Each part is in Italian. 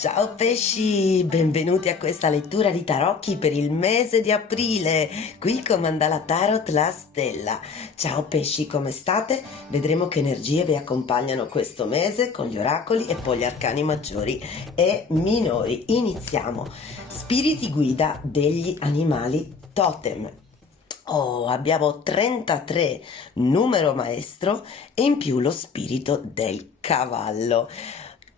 Ciao pesci, benvenuti a questa lettura di tarocchi per il mese di aprile. Qui comanda la Tarot la Stella. Ciao pesci, come state? Vedremo che energie vi accompagnano questo mese con gli oracoli e poi gli arcani maggiori e minori. Iniziamo. Spiriti guida degli animali totem. Oh, abbiamo 33 numero maestro e in più lo spirito del cavallo.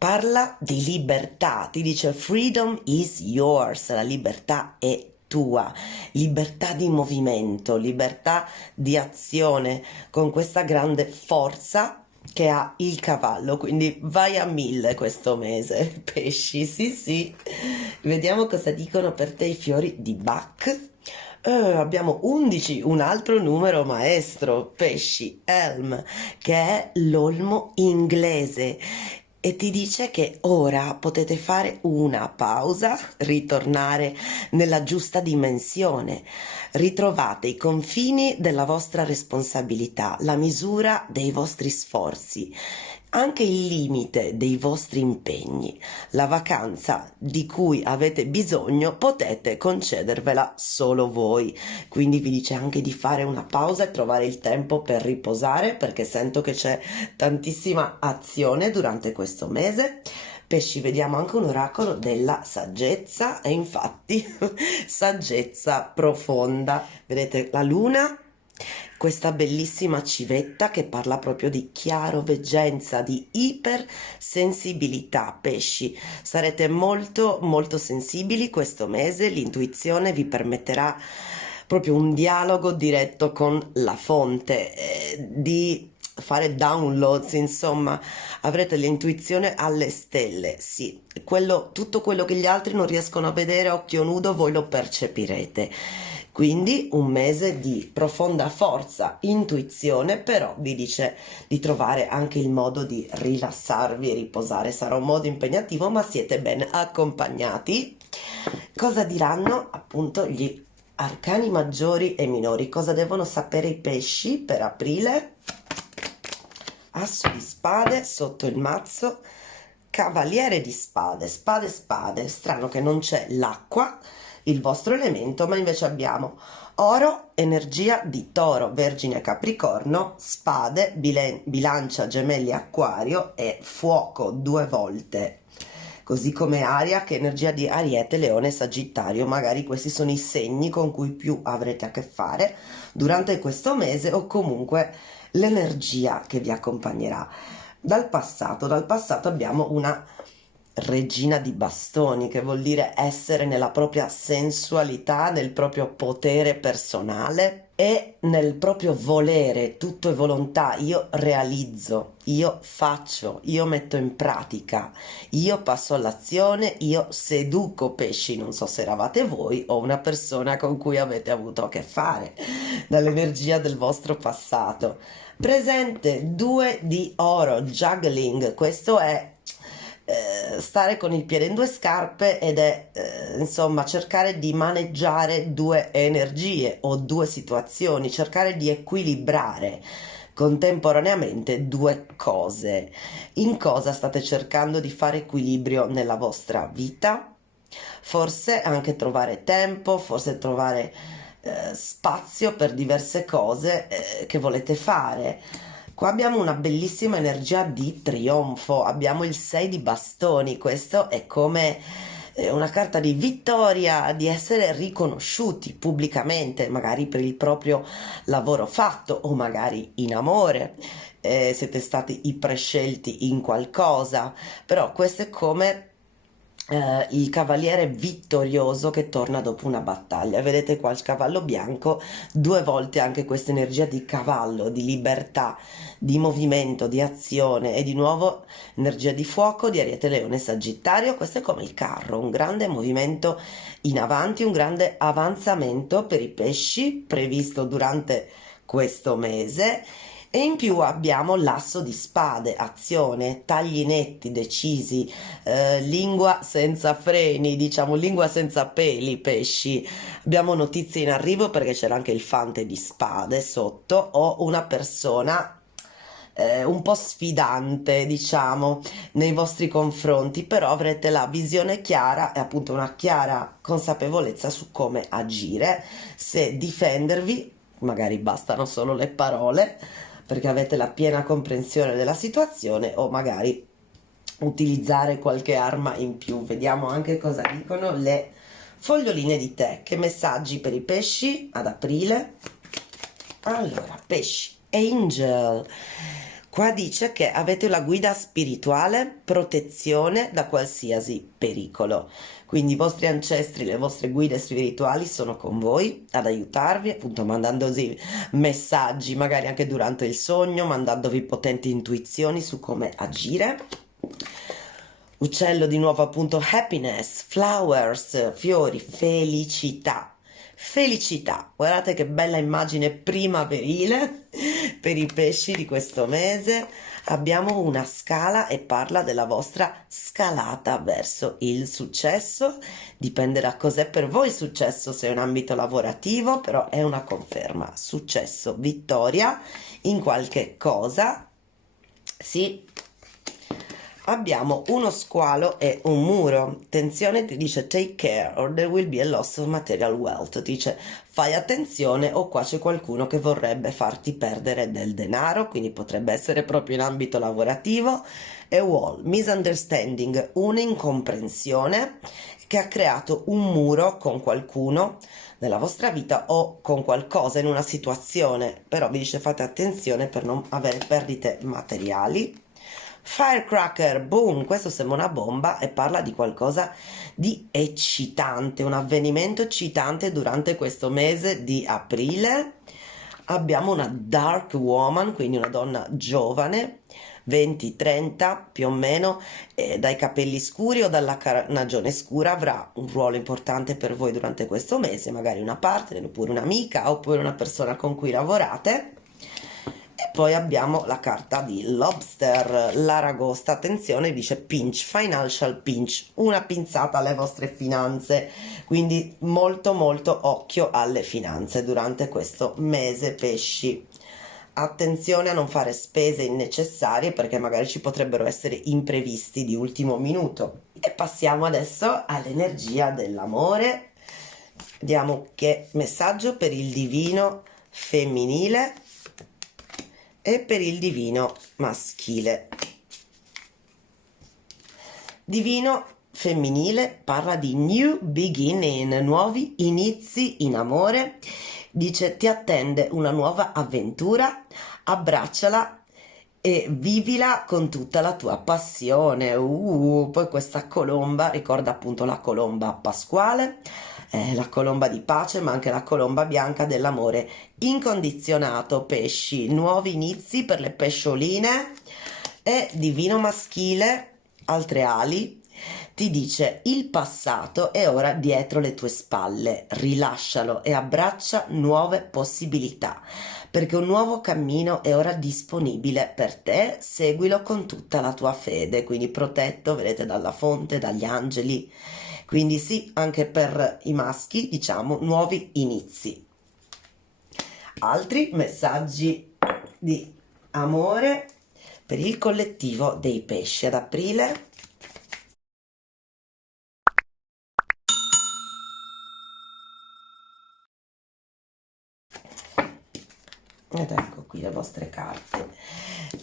Parla di libertà, ti dice freedom is yours, la libertà è tua, libertà di movimento, libertà di azione, con questa grande forza che ha il cavallo, quindi vai a 1000 questo mese, pesci, sì sì. Vediamo cosa dicono per te i fiori di Bach. Abbiamo 11, un altro numero maestro, pesci, Elm, che è l'olmo inglese e ti dice che ora potete fare una pausa, ritornare nella giusta dimensione, ritrovate i confini della vostra responsabilità, la misura dei vostri sforzi, anche il limite dei vostri impegni. La vacanza di cui avete bisogno potete concedervela solo voi. Quindi vi dice anche di fare una pausa e trovare il tempo per riposare, perché sento che c'è tantissima azione durante questo mese. Pesci, vediamo anche un oracolo della saggezza e infatti saggezza profonda. Vedete la luna? Questa bellissima civetta che parla proprio di chiaroveggenza, di ipersensibilità, pesci. Sarete molto molto sensibili questo mese, l'intuizione vi permetterà proprio un dialogo diretto con la fonte, di fare downloads, insomma, avrete l'intuizione alle stelle, sì, tutto quello che gli altri non riescono a vedere a occhio nudo, voi lo percepirete. Quindi un mese di profonda forza, intuizione, però vi dice di trovare anche il modo di rilassarvi e riposare. Sarà un modo impegnativo, ma siete ben accompagnati. Cosa diranno appunto gli arcani maggiori e minori? Cosa devono sapere i pesci per aprile? Asso di spade sotto il mazzo, cavaliere di spade, spade, spade. Strano che non c'è l'acqua, il vostro elemento, ma invece abbiamo oro, energia di toro, vergine, capricorno, spade, bilancia, gemelli, acquario e fuoco 2 volte. Così come aria, che energia di ariete, leone, sagittario. Magari questi sono i segni con cui più avrete a che fare durante questo mese o comunque l'energia che vi accompagnerà. Dal passato abbiamo una regina di bastoni, che vuol dire essere nella propria sensualità, nel proprio potere personale e nel proprio volere, tutto è volontà, io realizzo, io faccio, io metto in pratica, io passo all'azione, io seduco pesci, non so se eravate voi o una persona con cui avete avuto a che fare, dall'energia del vostro passato. Presente 2 di oro, juggling, questo è stare con il piede in 2 scarpe ed è insomma cercare di maneggiare 2 energie o 2 situazioni, cercare di equilibrare contemporaneamente 2 cose. In cosa state cercando di fare equilibrio nella vostra vita? Forse anche trovare tempo, forse trovare spazio per diverse cose che volete fare. Qua abbiamo una bellissima energia di trionfo, abbiamo il 6 di bastoni, questo è come una carta di vittoria, di essere riconosciuti pubblicamente, magari per il proprio lavoro fatto o magari in amore, siete stati i prescelti in qualcosa, però questo è come il cavaliere vittorioso che torna dopo una battaglia. Vedete qua il cavallo bianco, 2 volte anche questa energia di cavallo, di libertà, di movimento, di azione e di nuovo energia di fuoco di Ariete, Leone, Sagittario. Questo è come il carro, un grande movimento in avanti, un grande avanzamento per i pesci previsto durante questo mese. E in più abbiamo l'asso di spade, azione, tagli netti, decisi, lingua senza freni, diciamo lingua senza peli, pesci. Abbiamo notizie in arrivo perché c'era anche il fante di spade sotto o una persona un po' sfidante, diciamo, nei vostri confronti, però avrete la visione chiara e appunto una chiara consapevolezza su come agire, se difendervi, magari bastano solo le parole, perché avete la piena comprensione della situazione, o magari utilizzare qualche arma in più. Vediamo anche cosa dicono le foglioline di tè. Che messaggi per i pesci ad aprile? Allora, pesci, Angel. Qua dice che avete la guida spirituale, protezione da qualsiasi pericolo. Quindi i vostri ancestri, le vostre guide spirituali sono con voi ad aiutarvi, appunto mandandovi messaggi, magari anche durante il sogno, mandandovi potenti intuizioni su come agire. Uccello di nuovo appunto happiness, flowers, fiori, felicità. Felicità, guardate che bella immagine primaverile per i pesci di questo mese. Abbiamo una scala e parla della vostra scalata verso il successo. Dipende da cos'è per voi il successo, se è un ambito lavorativo, però è una conferma. Successo, vittoria in qualche cosa. Sì, abbiamo uno squalo e un muro. Attenzione, ti dice take care or there will be a loss of material wealth. Ti dice fai attenzione o qua c'è qualcuno che vorrebbe farti perdere del denaro, quindi potrebbe essere proprio in ambito lavorativo. E wall, misunderstanding, un'incomprensione che ha creato un muro con qualcuno nella vostra vita o con qualcosa in una situazione, però vi dice fate attenzione per non avere perdite materiali. Firecracker, boom, questo sembra una bomba e parla di qualcosa di eccitante, un avvenimento eccitante durante questo mese di aprile. Abbiamo una dark woman, quindi una donna giovane, 20-30 più o meno, dai capelli scuri o dalla carnagione scura, avrà un ruolo importante per voi durante questo mese, magari una partner, oppure un'amica, oppure una persona con cui lavorate. E poi abbiamo la carta di Lobster, l'aragosta, attenzione, dice pinch, financial pinch, una pinzata alle vostre finanze, quindi molto molto occhio alle finanze durante questo mese pesci. Attenzione a non fare spese innecessarie perché magari ci potrebbero essere imprevisti di ultimo minuto. E passiamo adesso all'energia dell'amore. Vediamo che messaggio per il divino femminile e per il divino maschile. Divino femminile parla di new beginning, nuovi inizi in amore. Dice ti attende una nuova avventura, abbracciala e vivila con tutta la tua passione. Poi questa colomba ricorda appunto la colomba pasquale, la colomba di pace, ma anche la colomba bianca dell'amore incondizionato. Pesci, nuovi inizi per le pescioline. E divino maschile, altre ali, ti dice il passato è ora dietro le tue spalle, rilascialo e abbraccia nuove possibilità, perché un nuovo cammino è ora disponibile per te, seguilo con tutta la tua fede, quindi protetto, vedete, dalla fonte, dagli angeli, quindi sì, anche per i maschi, diciamo, nuovi inizi. Altri messaggi di amore per il collettivo dei pesci ad aprile. Ed ecco qui le vostre carte.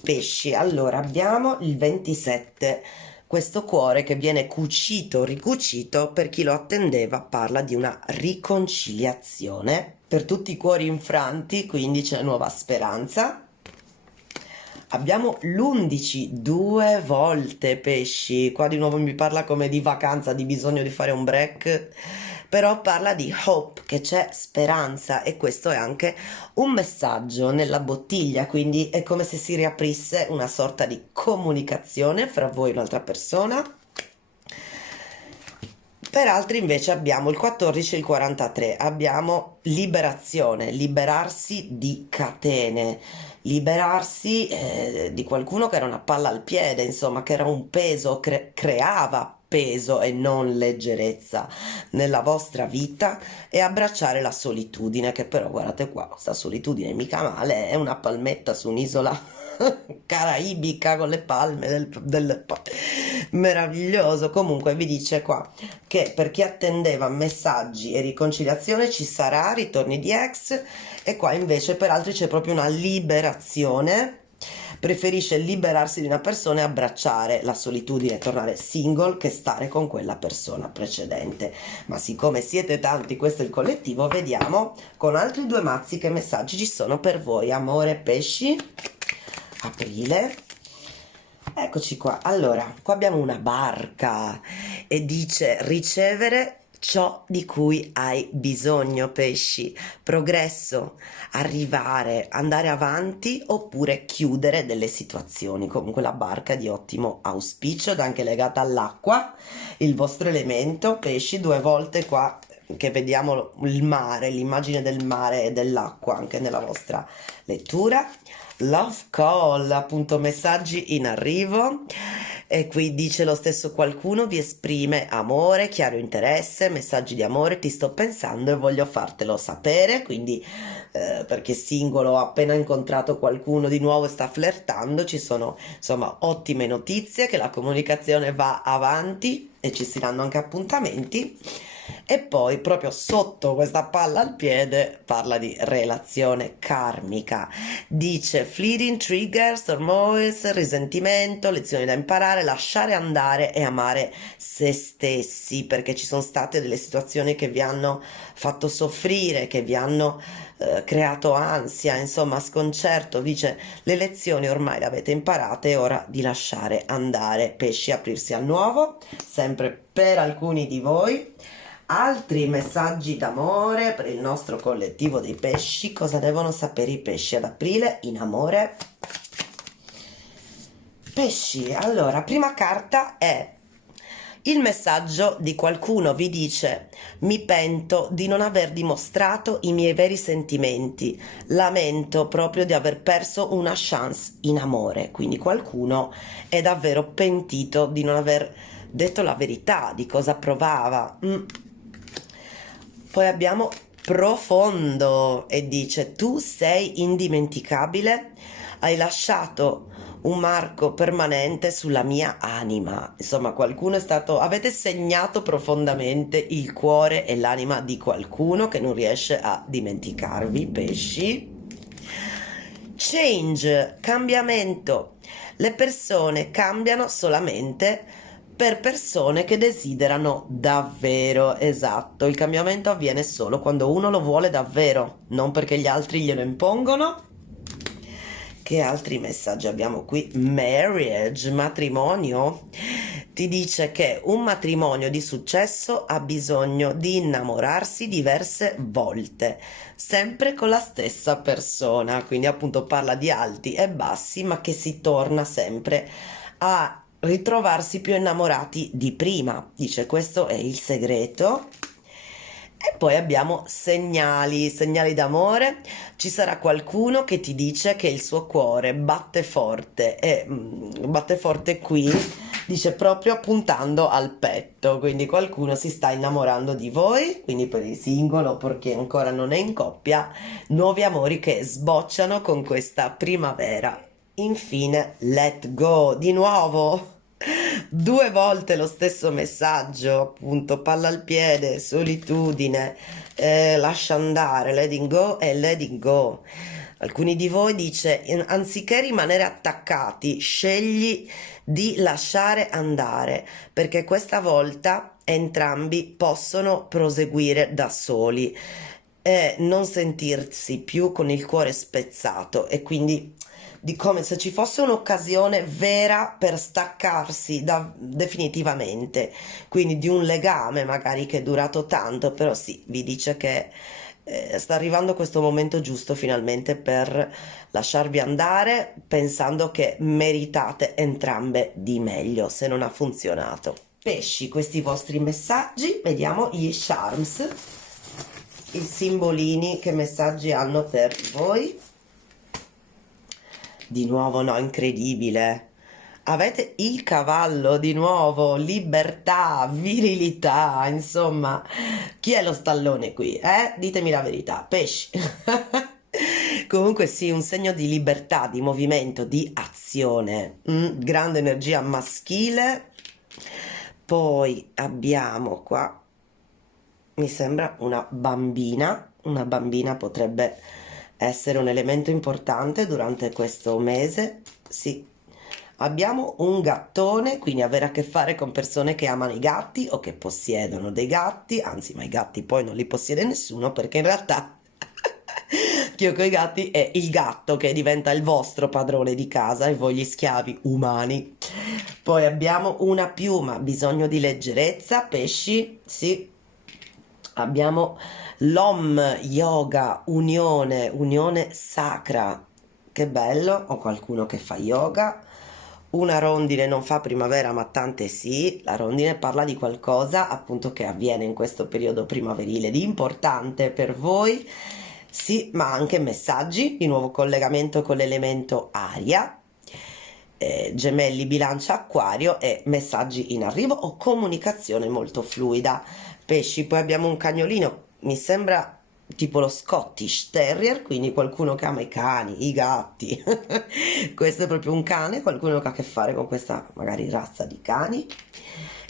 Pesci, allora abbiamo il 27, questo cuore che viene cucito, ricucito, per chi lo attendeva parla di una riconciliazione. Per tutti i cuori infranti, quindi c'è nuova speranza. Abbiamo l'11, due volte pesci, qua di nuovo mi parla come di vacanza, di bisogno di fare un break, però parla di hope, che c'è speranza e questo è anche un messaggio nella bottiglia, quindi è come se si riaprisse una sorta di comunicazione fra voi e un'altra persona. Per altri invece abbiamo il 14 e il 43, abbiamo liberazione, liberarsi di catene, liberarsi di qualcuno che era una palla al piede, insomma, che era un peso, creava peso e non leggerezza nella vostra vita e abbracciare la solitudine, che però guardate qua, questa solitudine mica male, è una palmetta su un'isola caraibica con le palme meraviglioso. Comunque vi dice qua che per chi attendeva messaggi e riconciliazione ci sarà ritorni di ex, e qua invece per altri c'è proprio una liberazione. Preferisce liberarsi di una persona e abbracciare la solitudine, tornare single, che stare con quella persona precedente. Ma siccome siete tanti, questo è il collettivo, vediamo con altri due mazzi che messaggi ci sono per voi. Amore, pesci, aprile. Eccoci qua. Allora, qua abbiamo una barca e dice ricevere ciò di cui hai bisogno, pesci, progresso, arrivare, andare avanti oppure chiudere delle situazioni. Comunque la barca è di ottimo auspicio ed anche legata all'acqua, il vostro elemento, pesci, due volte qua che vediamo il mare, l'immagine del mare e dell'acqua anche nella vostra lettura. Love call, appunto messaggi in arrivo, e qui dice lo stesso qualcuno vi esprime amore, chiaro interesse, messaggi di amore, ti sto pensando e voglio fartelo sapere, quindi perché singolo ha appena incontrato qualcuno di nuovo e sta flirtando, ci sono insomma ottime notizie che la comunicazione va avanti e ci saranno anche appuntamenti. E poi proprio sotto questa palla al piede parla di relazione karmica, dice fleeting triggers, turmoils, risentimento, lezioni da imparare, lasciare andare e amare se stessi, perché ci sono state delle situazioni che vi hanno fatto soffrire, che vi hanno creato ansia, insomma sconcerto. Dice le lezioni ormai le avete imparate, è ora di lasciare andare, pesci, aprirsi al nuovo, sempre per alcuni di voi. Altri messaggi d'amore per il nostro collettivo dei pesci. Cosa devono sapere i pesci ad aprile in amore? Pesci, allora, prima carta è il messaggio di qualcuno, vi dice mi pento di non aver dimostrato i miei veri sentimenti, lamento proprio di aver perso una chance in amore, quindi qualcuno è davvero pentito di non aver detto la verità di cosa provava. Poi abbiamo profondo e dice tu sei indimenticabile, hai lasciato un marco permanente sulla mia anima. Insomma, qualcuno è stato, avete segnato profondamente il cuore e l'anima di qualcuno che non riesce a dimenticarvi, pesci. Change, cambiamento. Le persone cambiano solamente per persone che desiderano davvero, esatto, il cambiamento avviene solo quando uno lo vuole davvero, non perché gli altri glielo impongono. Che altri messaggi abbiamo qui? Marriage, matrimonio. Ti dice che un matrimonio di successo ha bisogno di innamorarsi diverse volte, sempre con la stessa persona, quindi appunto parla di alti e bassi, ma che si torna sempre a ritrovarsi più innamorati di prima. Dice questo è il segreto. E poi abbiamo segnali, segnali d'amore. Ci sarà qualcuno che ti dice che il suo cuore batte forte e batte forte qui, dice proprio puntando al petto, quindi qualcuno si sta innamorando di voi, quindi per il singolo perché ancora non è in coppia, nuovi amori che sbocciano con questa primavera. Infine, let go, di nuovo, due volte lo stesso messaggio, appunto, palla al piede, solitudine, lascia andare, letting go e letting go. Alcuni di voi dice, anziché rimanere attaccati, scegli di lasciare andare, perché questa volta entrambi possono proseguire da soli e non sentirsi più con il cuore spezzato, e quindi di come se ci fosse un'occasione vera per staccarsi definitivamente, quindi di un legame magari che è durato tanto, però sì, vi dice che sta arrivando questo momento giusto finalmente per lasciarvi andare, pensando che meritate entrambe di meglio se non ha funzionato. Pesci, questi vostri messaggi, vediamo gli charms, i simbolini, che messaggi hanno per voi. Di nuovo no, incredibile. Avete il cavallo di nuovo, libertà, virilità, insomma, chi è lo stallone qui? Ditemi la verità, pesci. Comunque sì, un segno di libertà, di movimento, di azione, grande energia maschile. Poi abbiamo qua, mi sembra una bambina potrebbe essere un elemento importante durante questo mese, sì. Abbiamo un gattone, quindi avere a che fare con persone che amano i gatti o che possiedono dei gatti, anzi, ma i gatti poi non li possiede nessuno perché in realtà chi ha coi gatti è il gatto che diventa il vostro padrone di casa e voi gli schiavi umani. Poi abbiamo una piuma, bisogno di leggerezza, pesci, sì. Abbiamo l'Om Yoga, unione sacra, che bello, o qualcuno che fa yoga. Una rondine non fa primavera, ma tante sì. La rondine parla di qualcosa appunto che avviene in questo periodo primaverile di importante per voi. Sì, ma anche messaggi, di nuovo collegamento con l'elemento aria, gemelli, bilancia, acquario e messaggi in arrivo o comunicazione molto fluida. Pesci, poi abbiamo un cagnolino, mi sembra tipo lo Scottish Terrier, quindi qualcuno che ama i cani, i gatti. Questo è proprio un cane, qualcuno che ha a che fare con questa magari razza di cani.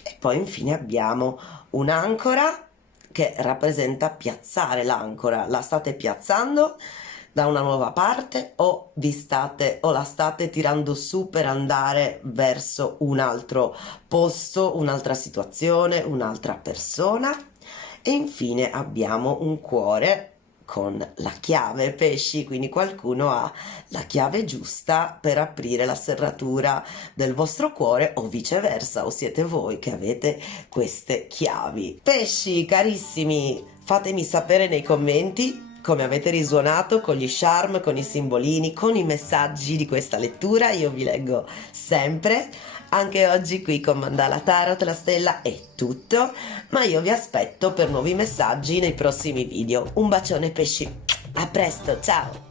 E poi infine abbiamo un'ancora che rappresenta piazzare l'ancora. La state piazzando da una nuova parte o la state tirando su per andare verso un altro posto, un'altra situazione, un'altra persona. E infine abbiamo un cuore con la chiave, pesci, quindi qualcuno ha la chiave giusta per aprire la serratura del vostro cuore o viceversa, o siete voi che avete queste chiavi. Pesci carissimi, fatemi sapere nei commenti come avete risuonato con gli charm, con i simbolini, con i messaggi di questa lettura. Io vi leggo sempre. Anche oggi qui con Mandala Tarot, la stella è tutto, ma io vi aspetto per nuovi messaggi nei prossimi video. Un bacione pesci, a presto, ciao!